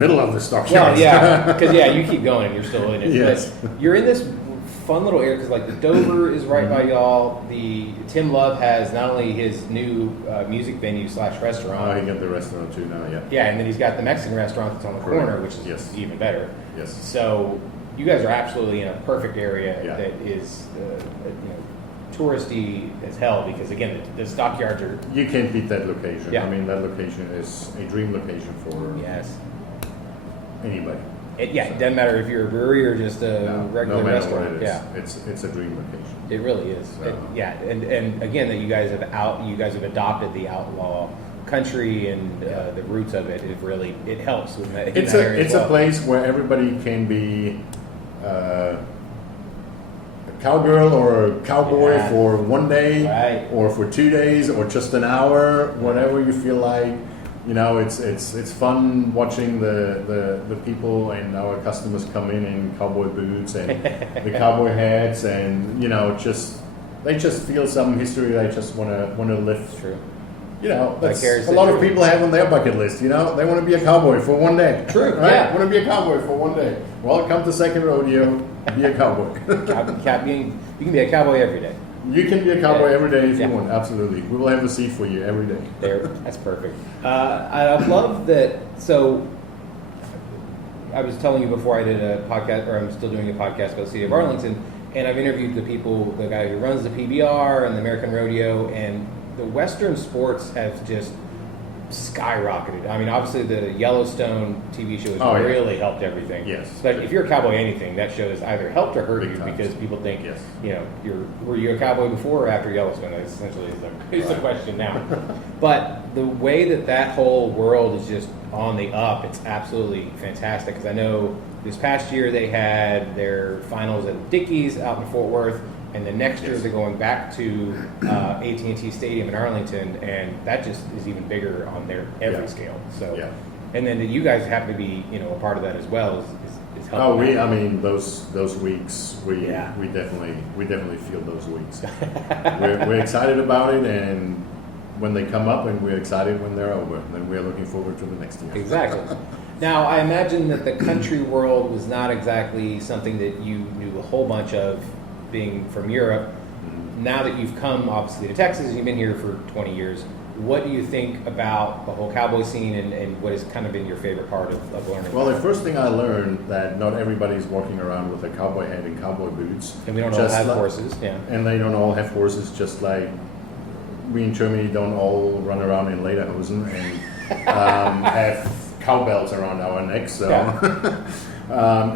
middle of the Well, stockyards. yeah, because you keep going and you're still in it. Yes. But you're in this fun little area because like the Dover is right by y'all. The Tim Love has not only his new music venue / restaurant. Oh, he got the restaurant too now, yeah. Yeah, and then he's got the Mexican restaurant that's on the corner, which is even better. Yes. So you guys are absolutely in a perfect area that is, touristy as hell because again, the stockyards are. You can't beat that location. Yeah. I mean, that location is a dream location for anybody. It doesn't matter if you're a brewery or just a regular restaurant. What it is. It's a dream location. It really is. So. And again, that you guys have adopted the outlaw country and the roots of it. It helps with that. It's a place where everybody can be a cowgirl or a cowboy for one day, or for 2 days, or just an hour, whatever you feel like. It's fun watching the people and our customers come in cowboy boots and the cowboy hats, and they just feel some history. They just want to live. True. That's a lot of people have on their bucket list. They want to be a cowboy for one day. True. Right? Yeah. Want to be a cowboy for one day. Well, come to Second Rodeo. Be a cowboy. You can be a cowboy every day. You can be a cowboy every day if you want. Absolutely. We will have a seat for you every day. That's perfect. I love that. So I was telling you before I did a podcast, or I'm still doing a podcast about the city of Arlington, and I've interviewed the guy who runs the PBR and the American Rodeo, and the Western sports have just skyrocketed. I mean, obviously the Yellowstone TV show has really helped everything. Yes. But if you're a cowboy anything, that show has either helped or hurt you because people think, were you a cowboy before or after Yellowstone? That essentially is the question now. But the way that whole world is just on the up, it's absolutely fantastic. Because I know this past year they had their finals at Dickies out in Fort Worth. And the next year they're going back to AT&T Stadium in Arlington, and that just is even bigger on their every scale. So, and then you guys happen to be a part of that as well. Is helping. I mean those weeks we definitely feel those weeks. we're excited about it, and when they come up, and we're excited when they're over, and we're looking forward to the next year. Exactly. Now I imagine that the country world was not exactly something that you knew a whole bunch of. Being from Europe, now that you've come obviously to Texas and you've been here for 20 years, what do you think about the whole cowboy scene and what has kind of been your favorite part of learning? Well, the first thing I learned that not everybody's walking around with a cowboy hat and cowboy boots. And we don't all have horses, And they don't all have horses, just like we in Germany don't all run around in lederhosen and have cowbells around our necks, so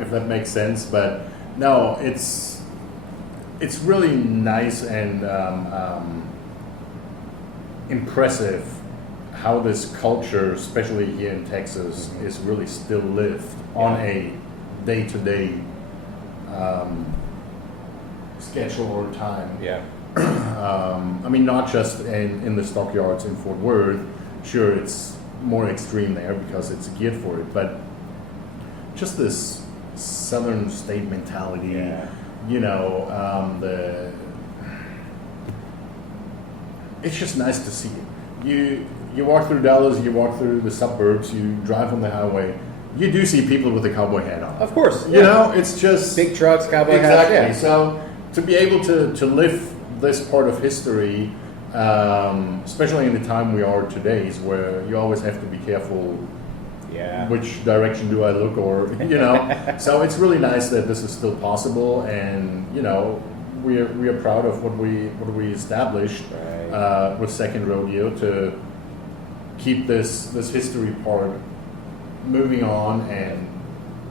if that makes sense. But no, it's really nice and impressive how this culture, especially here in Texas, is really still lived on a day-to-day schedule or time. Yeah. I mean, not just in the stockyards in Fort Worth. Sure, it's more extreme there because it's geared for it, but just this southern state mentality. Yeah. It's just nice to see it. You walk through Dallas, you walk through the suburbs, you drive on the highway, you do see people with a cowboy hat on. Of course. It's just big trucks, cowboy hats. Exactly. Yeah. So to be able to live this part of history, especially in the time we are today, is where you always have to be careful. Yeah. Which direction do I look, or So it's really nice that this is still possible, and we are proud of what we established with Second Rodeo to keep this history part moving on and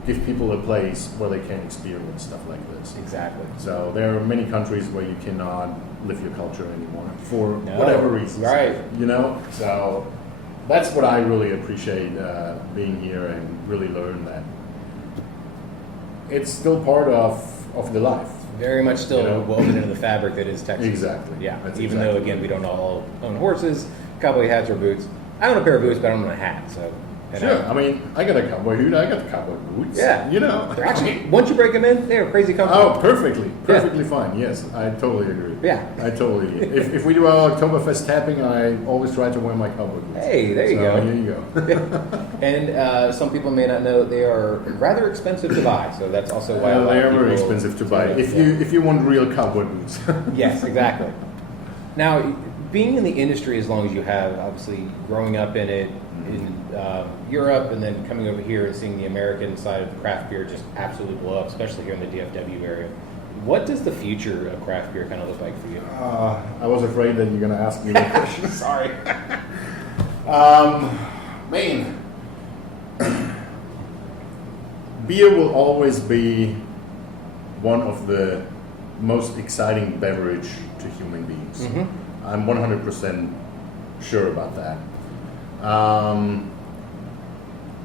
give people a place where they can experience stuff like this. Exactly. So there are many countries where you cannot live your culture anymore for whatever reasons. Right. So. That's what I really appreciate being here and really learn that it's still part of the life. Very much still woven into the fabric that is Texas. Exactly. Yeah. Even though, again, we don't all own horses, cowboy hats, or boots. I own a pair of boots, but I don't own a hat. So Sure. I mean, I got a cowboy hood. I got the cowboy boots. Yeah. You know. They're actually, once you break them in, they're crazy comfortable. Oh, perfectly fine. Yes, I totally agree. Yeah. I totally agree. If we do our Oktoberfest tapping, I always try to wear my cowboy boots. Hey, there you go. Here you go. And some people may not know they are rather expensive to buy, so that's also why They are very expensive to buy. If you want real cowboy boots. Yes, exactly. Now, being in the industry as long as you have, obviously growing up in it in Europe and then coming over here and seeing the American side of the craft beer just absolutely blow up, especially here in the DFW area. What does the future of craft beer kind of look like for you? I was afraid that you're going to ask me that question. Sorry. Man, beer will always be one of the most exciting beverage to human beings. Mm-hmm. I'm 100% sure about that.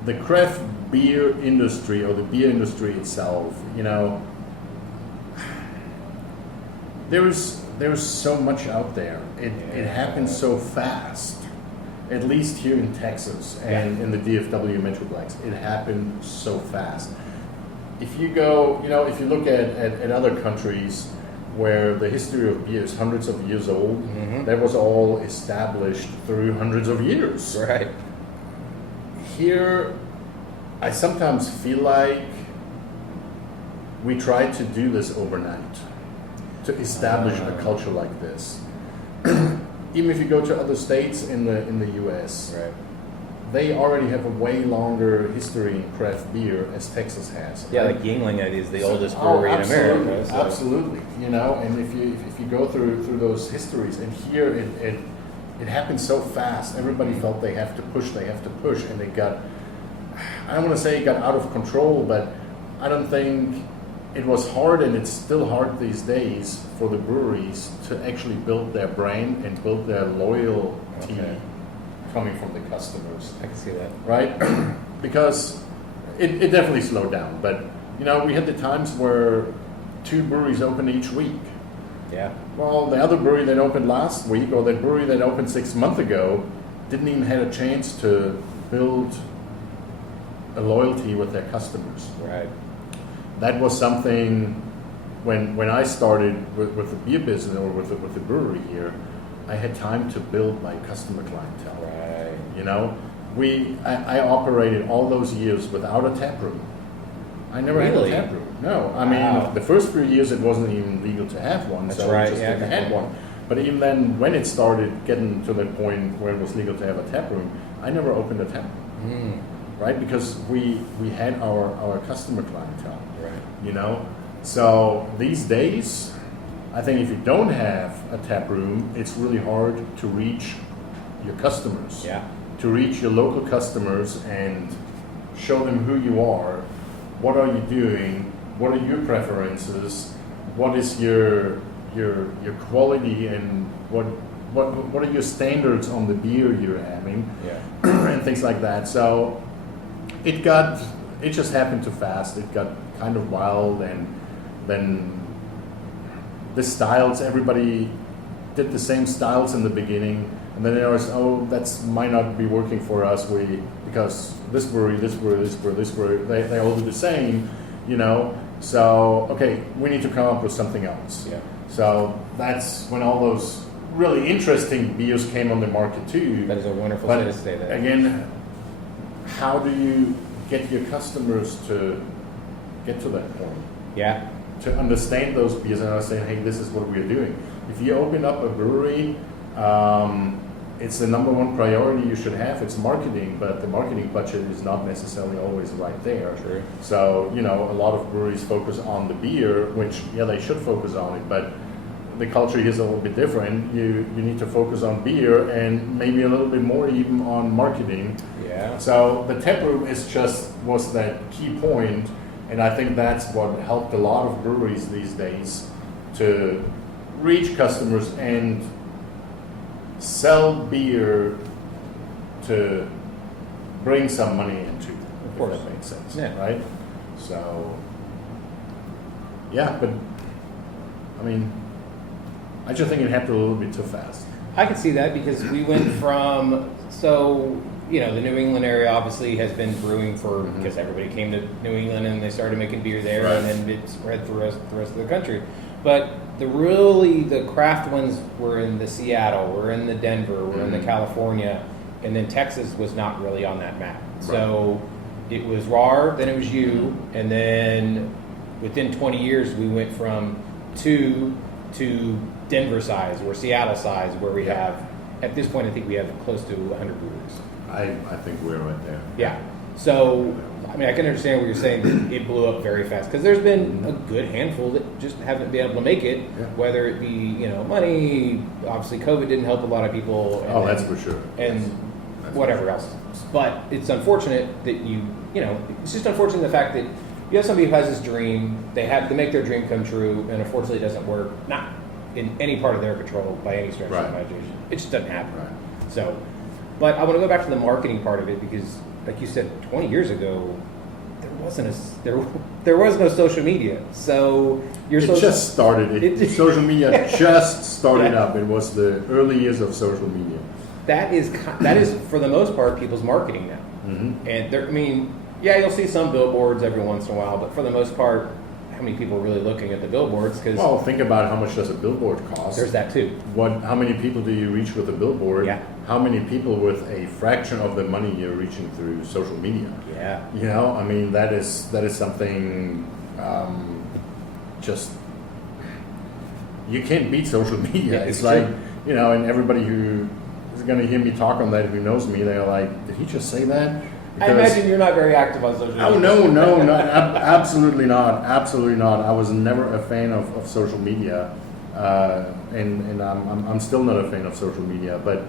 The craft beer industry or the beer industry itself, you know, there's so much out there. It happens so fast. At least here in Texas and in the DFW Metroplex, it happened so fast. If you go, you know, if you look at other countries where the history of beer is hundreds of years old, that was all established through hundreds of years. Right. Here, I sometimes feel like we tried to do this overnight, to establish a culture like this. Even if you go to other states in the U.S., Right. they already have a way longer history in craft beer as Texas has. Yeah, like Yingling is the oldest brewery in America. So. Absolutely, you know, and if you go through those histories, and here it happened so fast. Everybody felt they have to push, and they got. I don't want to say it got out of control, but I don't think it was hard, and it's still hard these days for the breweries to actually build their brand and build their loyalty coming from the customers. I can see that. Right? Because it definitely slowed down. But, you know, we had the times where 2 breweries opened each week. Yeah. Well, the other brewery that opened last week, or that brewery that opened 6 months ago, didn't even have a chance to build a loyalty with their customers. Right. That was something when I started with the beer business or with the brewery here, I had time to build my customer clientele. Right. You know, I operated all those years without a tap room. I never Really? had a tap room. No, I Wow. mean the first few years it wasn't even legal to have one, That's so right, we just yeah, didn't good have point. one. But even then, when it started getting to that point where it was legal to have a tap room, I never opened a tap room. Right, because we had our customer clientele. Right. You know, so these days, I think if you don't have a tap room, it's really hard to reach your customers. Yeah. To reach your local customers and show them who you are, what are you doing, what are your preferences, what is your quality, and what are your standards on the beer you're having, and things like that. So it just happened too fast. It got kind of wild, and then the styles, everybody did the same styles in the beginning, and then there was, that might not be working for us, because this brewery, they all do the same, you know, so, okay, we need to come up with something else. Yeah. So that's when all those really interesting beers came on the market too. That is a wonderful But way to say that. again, how do you get your customers to get to that point? Yeah. To understand those beers and understand, hey, this is what we're doing. If you open up a brewery, it's the number one priority you should have. It's marketing, but the marketing budget is not necessarily always right there. True. So, you know, a lot of breweries focus on the beer, which, yeah, they should focus on it, but the culture here is a little bit different. You need to focus on beer and maybe a little bit more even on marketing. Yeah. So the tap room was that key point, and I think that's what helped a lot of breweries these days to reach customers and sell beer to bring some money into. Of course. If that makes sense, Yeah. right? So, yeah, but I mean, I just think it happened a little bit too fast. I can see that because we went from, so the New England area obviously has been brewing for, because everybody came to New England and they started making beer there, Right. and then it spread through the rest of the country. But the craft ones were in the Seattle, were in the Denver, were in the California, and then Texas was not really on that map. So it was RAR, then it was you, and then within 20 years we went from 2 to Denver size or Seattle size, where we have, at this point I think we have close to 100 breweries. I think we're right there. Yeah. So, I mean, I can understand what you're saying. That it blew up very fast because there's been a good handful that just haven't been able to make it. Yeah. Whether it be Money, obviously COVID didn't help a lot of people. And That's for sure. And That's whatever else. But it's unfortunate that it's just unfortunate the fact that you have somebody who has this dream. They make their dream come true, and unfortunately, it doesn't work. Not in any part of their control by any stretch of the imagination. It just doesn't happen. Right. So, but I want to go back to the marketing part of it because, like you said, 20 years ago, there was no social media. So Just started. Social media just started Yeah. up. It was the early years of social media. that is for the most part people's marketing now. And you'll see some billboards every once in a while, but for the most part, how many people are really looking at the billboards? Because Think about how much does a billboard cost. there's that too. How many people do you reach with a billboard? Yeah. How many people with a fraction of the money you're reaching through social media? Yeah. That is something just you can't beat social media. Yeah, it's it's like, true. and everybody who is going to hear me talk on that, who knows me, they're like, did he just say that? I imagine you're not very active on social media. Oh, no, absolutely not. Absolutely not. I was never a fan of social media, and I'm still not a fan of social media. But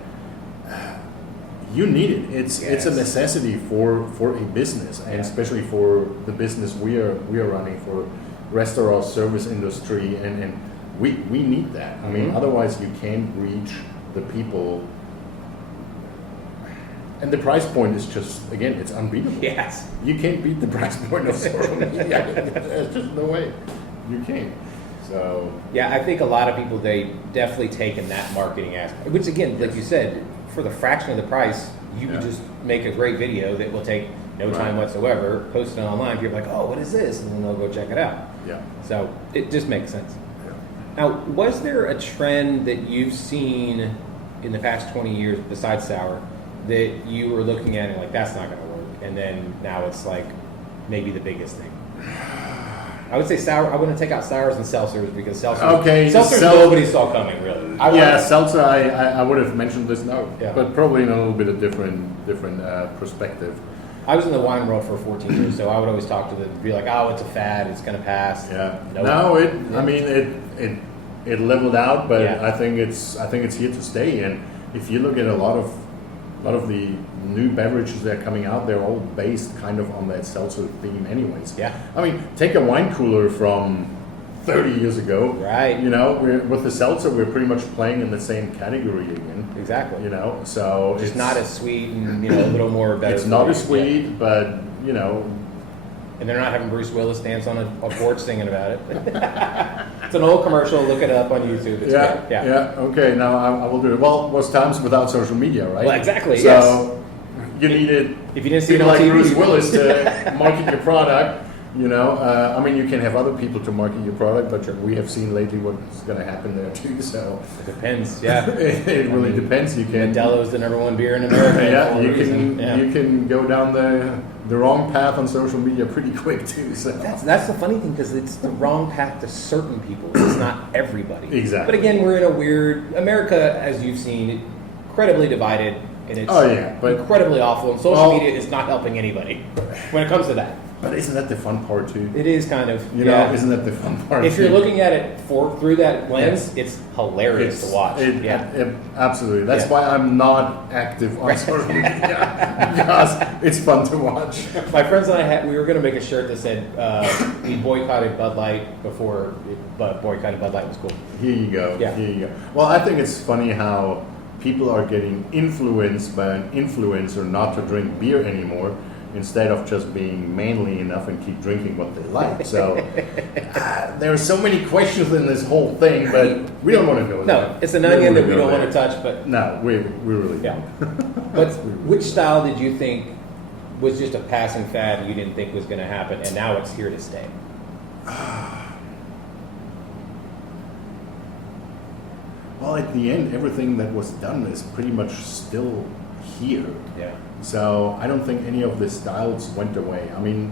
you need it. It's a necessity for a business, and especially for the business we are running, for restaurant service industry, and we need that. I mean, otherwise you can't reach the people. And the price point is just, again, it's unbeatable. Yes. You can't beat the price point of social media. There's just no way. You can't. So. Yeah, I think a lot of people, they definitely taken that marketing aspect, which again, like you said, for the fraction of the price, you could just make a great video that will take no time whatsoever, post it online, people are like, oh, what is this? And then they'll go check it out. Yeah. So it just makes sense. Yeah. Now, was there a trend that you've seen in the past 20 years besides sour that you were looking at and like, that's not going to work, and then now it's like maybe the biggest thing? I would say sour. I wouldn't take out sours and seltzers because seltzers nobody saw coming really. Seltzer. I would have mentioned this now, Yeah. but probably in a little bit of different perspective. I was in the wine world for 14 years, so I would always talk to them, be like, "Oh, it's a fad. It's going to pass." Yeah. Nope. No, I mean it leveled out, but Yeah. I think it's here to stay. And if you look at a lot of the new beverages that are coming out, they're all based kind of on that seltzer theme anyways. Yeah. I mean, take a wine cooler from 30 years ago. Right. With the seltzer, we're pretty much playing in the same category again. Exactly. So It's not as sweet and a little more better. It's not as Yeah. sweet, but And they're not having Bruce Willis dance on a porch singing about it. It's an old commercial. Look it up on YouTube. It's great. Yeah. Okay, now I will do it. Well, it was times without social media, right? Well, exactly. So you needed If you didn't see it people on like TV, Bruce Willis to market your product. I mean, you can have other people to market your product, but we have seen lately what's going to happen there too. So It depends. Yeah. it really depends. You can Modelo's the number one beer in America. yeah, for a you reason. can you can go down the wrong path on social media pretty quick too. So That's the funny thing because it's the wrong path to certain people. It's not everybody. Exactly. But again, we're in a weird America, as you've seen, incredibly divided, and it's but incredibly awful. And social media is not helping anybody when it comes to that. But isn't that the fun part too? It is kind of Isn't that the fun part? If you're too? looking at it through that lens, it's hilarious to watch. Absolutely. That's Yeah. why I'm not active on social media because it's fun to watch. My friends and I we were going to make a shirt that said we boycotted Bud Light before boycotting Bud Light was cool. Here you go. Yeah. Here you go. Well, I think it's funny how people are getting influenced by an influencer not to drink beer anymore. instead of just being manly enough and keep drinking what they like. So there are so many questions in this whole thing, but we don't want to go there. No, it's an onion that we don't want to touch, but No, we really yeah. don't. But which style did you think was just a passing fad and you didn't think was going to happen, and now it's here to stay? Well, at the end, everything that was done is pretty much still here. Yeah. So I don't think any of the styles went away. I mean,